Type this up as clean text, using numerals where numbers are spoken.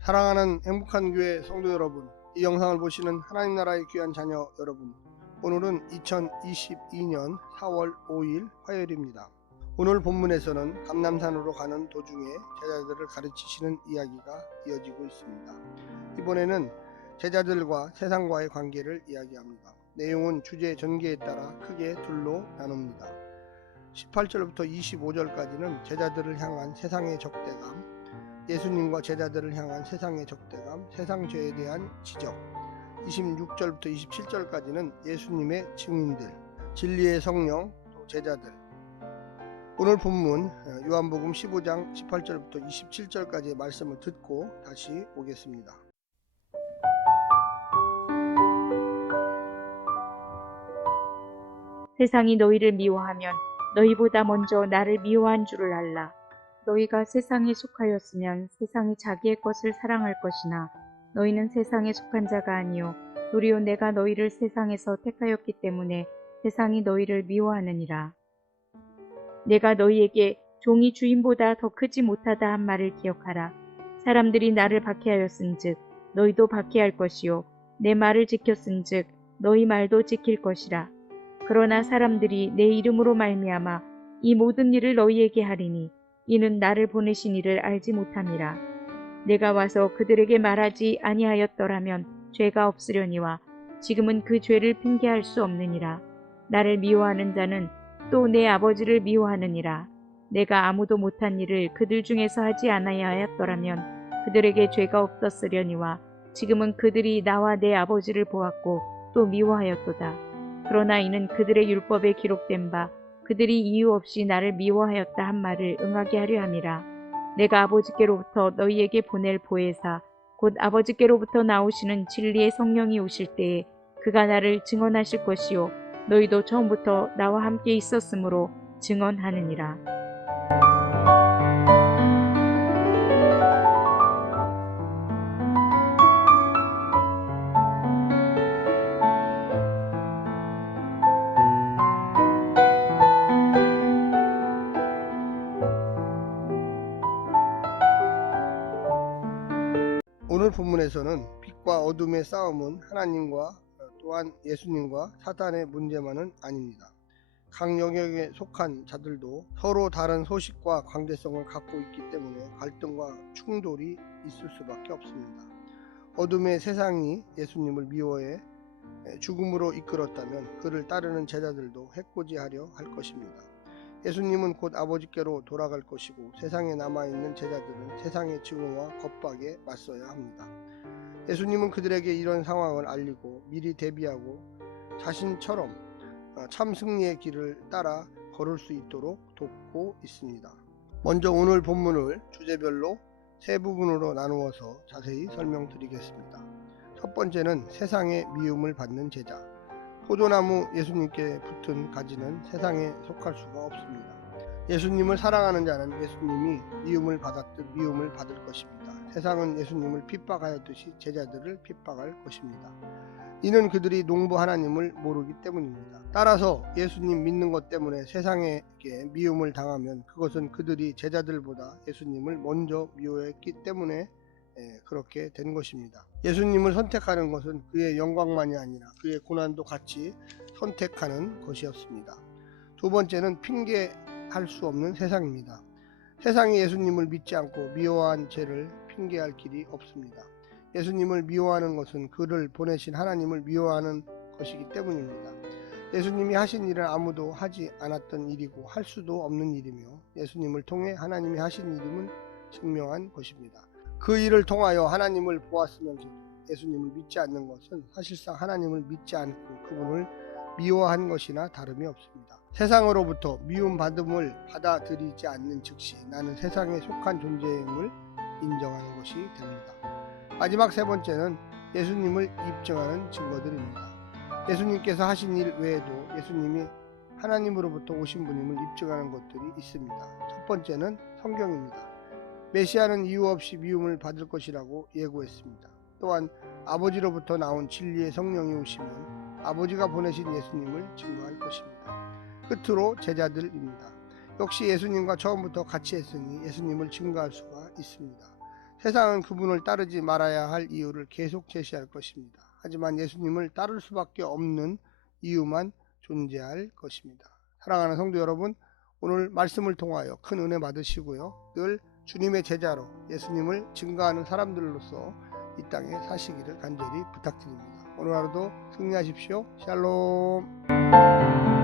사랑하는 행복한 교회 성도 여러분, 이 영상을 보시는 하나님 나라의 귀한 자녀 여러분, 오늘은 2022년 4월 5일 화요일입니다. 오늘 본문에서는 감람산으로 가는 도중에 제자들을 가르치시는 이야기가 이어지고 있습니다. 이번에는 제자들과 세상과의 관계를 이야기합니다. 내용은 주제 전개에 따라 크게 둘로 나눕니다. 18절부터 25절까지는 제자들을 향한 세상의 적대감, 예수님과 제자들을 향한 세상의 적대감, 세상 죄에 대한 지적, 26절부터 27절까지는 예수님의 증인들, 진리의 성령, 또 제자들. 오늘 본문 요한복음 15장 18절부터 27절까지의 말씀을 듣고 다시 오겠습니다. 세상이 너희를 미워하면 너희보다 먼저 나를 미워한 줄을 알라. 너희가 세상에 속하였으면 세상이 자기의 것을 사랑할 것이나 너희는 세상에 속한 자가 아니요 도리어 내가 너희를 세상에서 택하였기 때문에 세상이 너희를 미워하느니라. 내가 너희에게 종이 주인보다 더 크지 못하다 한 말을 기억하라. 사람들이 나를 박해하였은즉 너희도 박해할 것이요 내 말을 지켰은즉 너희 말도 지킬 것이라. 그러나 사람들이 내 이름으로 말미암아 이 모든 일을 너희에게 하리니 이는 나를 보내신 이를 알지 못함이라. 내가 와서 그들에게 말하지 아니하였더라면 죄가 없으려니와 지금은 그 죄를 핑계할 수 없느니라. 나를 미워하는 자는 또 내 아버지를 미워하느니라. 내가 아무도 못한 일을 그들 중에서 하지 아니하였더라면 그들에게 죄가 없었으려니와 지금은 그들이 나와 내 아버지를 보았고 또 미워하였도다. 그러나 이는 그들의 율법에 기록된 바 그들이 이유 없이 나를 미워하였다 한 말을 응하게 하려 함이라. 내가 아버지께로부터 너희에게 보낼 보혜사 곧 아버지께로부터 나오시는 진리의 성령이 오실 때에 그가 나를 증언하실 것이요 너희도 처음부터 나와 함께 있었으므로 증언하느니라. 오늘 본문에서는 빛과 어둠의 싸움은 하나님과 또한 예수님과 사탄의 문제만은 아닙니다. 각 영역에 속한 자들도 서로 다른 소식과 관계성을 갖고 있기 때문에 갈등과 충돌이 있을 수밖에 없습니다. 어둠의 세상이 예수님을 미워해 죽음으로 이끌었다면 그를 따르는 제자들도 해코지하려 할 것입니다. 예수님은 곧 아버지께로 돌아갈 것이고 세상에 남아있는 제자들은 세상의 증오와 겁박에 맞서야 합니다. 예수님은 그들에게 이런 상황을 알리고 미리 대비하고 자신처럼 참 승리의 길을 따라 걸을 수 있도록 돕고 있습니다. 먼저 오늘 본문을 주제별로 세 부분으로 나누어서 자세히 설명드리겠습니다. 첫 번째는 세상의 미움을 받는 제자. 포도나무 예수님께 붙은 가지는 세상에 속할 수가 없습니다. 예수님을 사랑하는 자는 예수님이 미움을 받았듯 미움을 받을 것입니다. 세상은 예수님을 핍박하였듯이 제자들을 핍박할 것입니다. 이는 그들이 농부 하나님을 모르기 때문입니다. 따라서 예수님 믿는 것 때문에 세상에게 미움을 당하면 그것은 그들이 제자들보다 예수님을 먼저 미워했기 때문에 그렇게 된 것입니다. 예수님을 선택하는 것은 그의 영광만이 아니라 그의 고난도 같이 선택하는 것이었습니다. 두 번째는 핑계할 수 없는 세상입니다. 세상이 예수님을 믿지 않고 미워한 죄를 핑계할 길이 없습니다. 예수님을 미워하는 것은 그를 보내신 하나님을 미워하는 것이기 때문입니다. 예수님이 하신 일은 아무도 하지 않았던 일이고 할 수도 없는 일이며 예수님을 통해 하나님이 하신 일임을 증명한 것입니다. 그 일을 통하여 하나님을 보았으면서도 예수님을 믿지 않는 것은 사실상 하나님을 믿지 않고 그분을 미워한 것이나 다름이 없습니다. 세상으로부터 미움받음을 받아들이지 않는 즉시 나는 세상에 속한 존재임을 인정하는 것이 됩니다. 마지막 세 번째는 예수님을 입증하는 증거들입니다. 예수님께서 하신 일 외에도 예수님이 하나님으로부터 오신 분임을 입증하는 것들이 있습니다. 첫 번째는 성경입니다. 메시아는 이유 없이 미움을 받을 것이라고 예고했습니다. 또한 아버지로부터 나온 진리의 성령이 오시면 아버지가 보내신 예수님을 증거할 것입니다. 끝으로 제자들입니다. 역시 예수님과 처음부터 같이 했으니 예수님을 증거할 수가 있습니다. 세상은 그분을 따르지 말아야 할 이유를 계속 제시할 것입니다. 하지만 예수님을 따를 수밖에 없는 이유만 존재할 것입니다. 사랑하는 성도 여러분, 오늘 말씀을 통하여 큰 은혜 받으시고요. 늘 주님의 제자로 예수님을 증거하는 사람들로서 이 땅에 사시기를 간절히 부탁드립니다. 오늘 하루도 승리하십시오. 샬롬.